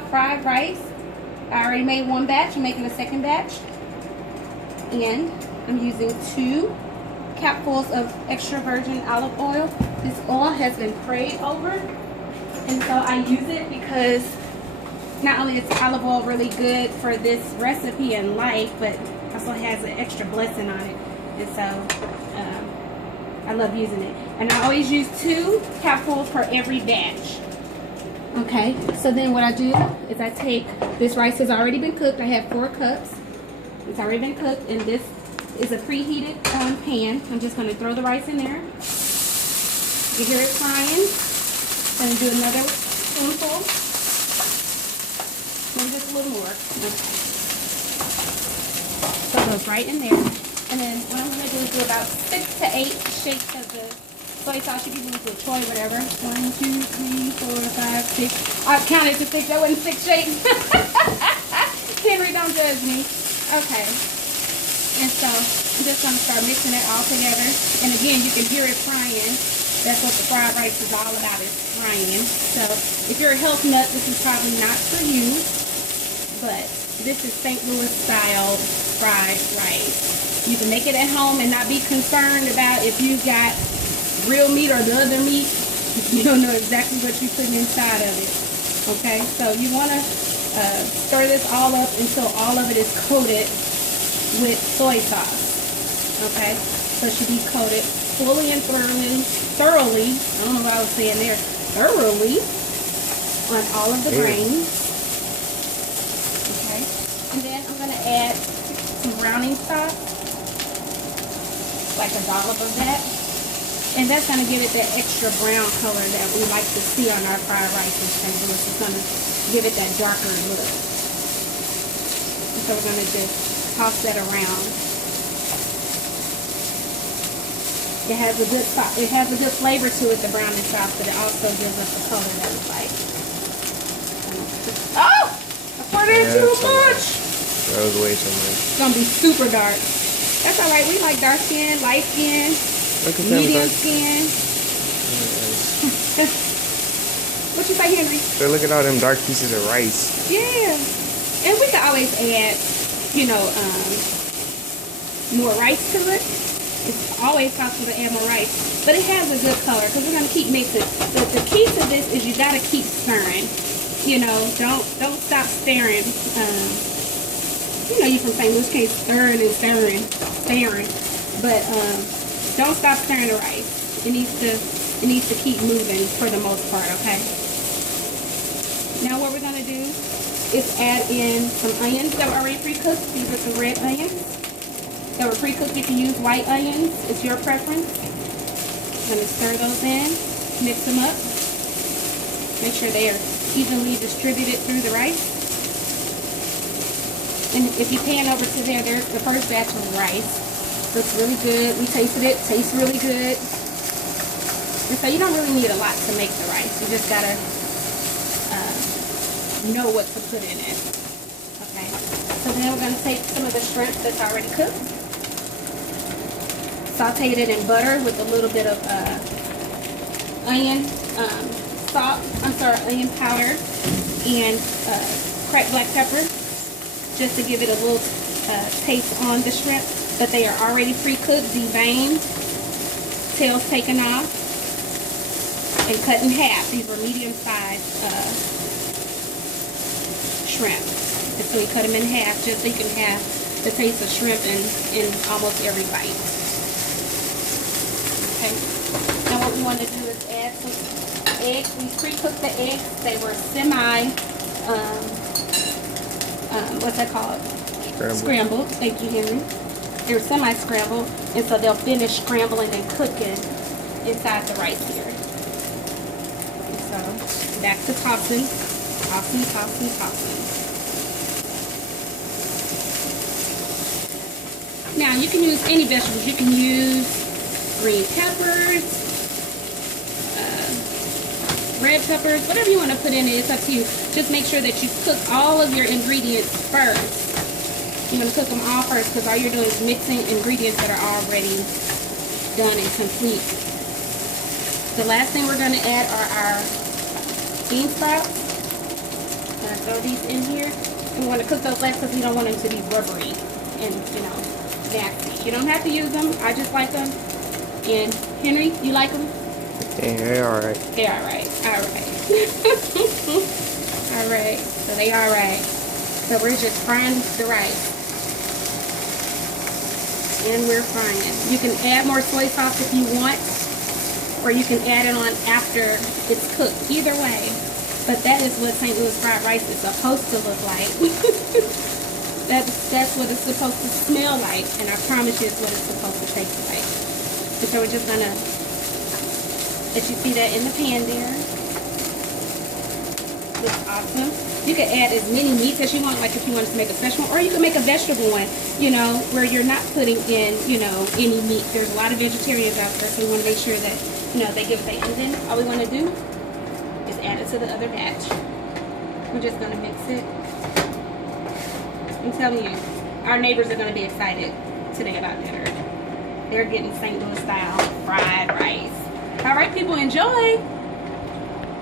Fried rice. I already made one batch. I'm making a second batch. And I'm using 2 capfuls of extra virgin olive oil. This oil has been prayed over. And so I use it because not only is olive oil really good for this recipe and life, but also has an extra blessing on it. And so I love using it. And I always use 2 capfuls for every batch. Okay, so then what I do is I take, this rice has already been cooked. I have 4 cups. It's already been cooked, and this is a preheated pan. I'm just going to throw the rice in there. You hear it frying. I'm going to do another spoonful. Maybe just a little more. Okay. So it goes right in there. And then what I'm going to do is do about 6 to 8 shakes of the soy sauce. You can use with choy, whatever. 1, 2, 3, 4, 5, 6. I counted to 6. That wasn't 6 shakes. Henry, don't judge me. Okay. And so I'm just going to start mixing it all together. And again, you can hear it frying. That's what the fried rice is all about, is frying. So if you're a health nut, this is probably not for you. But this is St. Louis style fried rice. You can make it at home and not be concerned about if you got real meat or the other meat. You don't know exactly what you're putting inside of it. Okay, so you want to stir this all up until all of it is coated with soy sauce. Okay, so it should be coated fully and thoroughly. I don't know what I was saying there. Thoroughly on all of the grains. Okay, and then I'm going to add some browning sauce, like a dollop of that. And that's going to give it that extra brown color that we like to see on our fried rice in St. Louis. It's going to give it that darker look. And so we're going to just toss that around. It has a good flavor to it, the browning sauce, but it also gives us the color that we like. Oh! I poured in too much! That was way too much. It's gonna be super dark. That's alright, we like dark skin, light skin, medium skin. What you say, Henry? So look at all them dark pieces of rice. Yeah. And we can always add, you know, more rice to it. It's always possible to add more rice, but it has a good color because we're going to keep mixing. The key to this is you got to keep stirring. You know, don't stop stirring. You know, you from St. Louis can't stirring and stirring, but don't stop stirring the rice. It needs to keep moving for the most part. Okay. Now what we're going to do is add in some onions that were already pre-cooked. These are some red onions. That were pre-cooked. You can use white onions. It's your preference. I'm going to stir those in, mix them up, make sure they are evenly distributed through the rice. And if you pan over to there, there's the first batch of rice. Looks really good. We tasted it. Tastes really good. And so you don't really need a lot to make the rice. You just got to know what to put in it. Okay. So then we're going to take some of the shrimp that's already cooked. Sauteed it in butter with a little bit of onion, onion powder, and cracked black pepper, just to give it a little taste on the shrimp. But they are already pre-cooked, deveined, tails taken off, and cut in half. These were medium-sized shrimp. And so we cut them in half just so you can have the taste of shrimp in almost every bite. Okay. Now what we want to do is add some eggs. We pre-cooked the eggs. They were what's that called? Scrambled. Thank you, Henry. They were semi-scrambled, and so they'll finish scrambling and cooking inside the rice here. And so back to tossing. Now you can use any vegetables. You can use green peppers, red peppers, whatever you want to put in it. It's up to you. Just make sure that you cook all of your ingredients first. You want to cook them all first because all you're doing is mixing ingredients that are already done and complete. The last thing we're going to add are our bean sprouts. I'm going to throw these in here. And we want to cook those last because we don't want them to be rubbery and, you know, nasty. You don't have to use them. I just like them. And Henry, you like them? Yeah, they're alright. They're alright. Alright. Alright. So they alright. So we're just frying the rice. And we're frying. You can add more soy sauce if you want, or you can add it on after it's cooked. Either way. But that is what St. Louis fried rice is supposed to look like. That's what it's supposed to smell like, and I promise you it's what it's supposed to taste like. And so we're just gonna let you see that in the pan there. Looks awesome. You can add as many meats as you want, like if you want to make a special one, or you can make a vegetable one, you know, where you're not putting in, you know, any meat. There's a lot of vegetarians out there, so we want to make sure that, you know, they give it. And then all we want to do is add it to the other batch. We're just going to mix it. I'm telling you, our neighbors are going to be excited today about dinner. They're getting St. Louis style fried rice. All right, people, enjoy.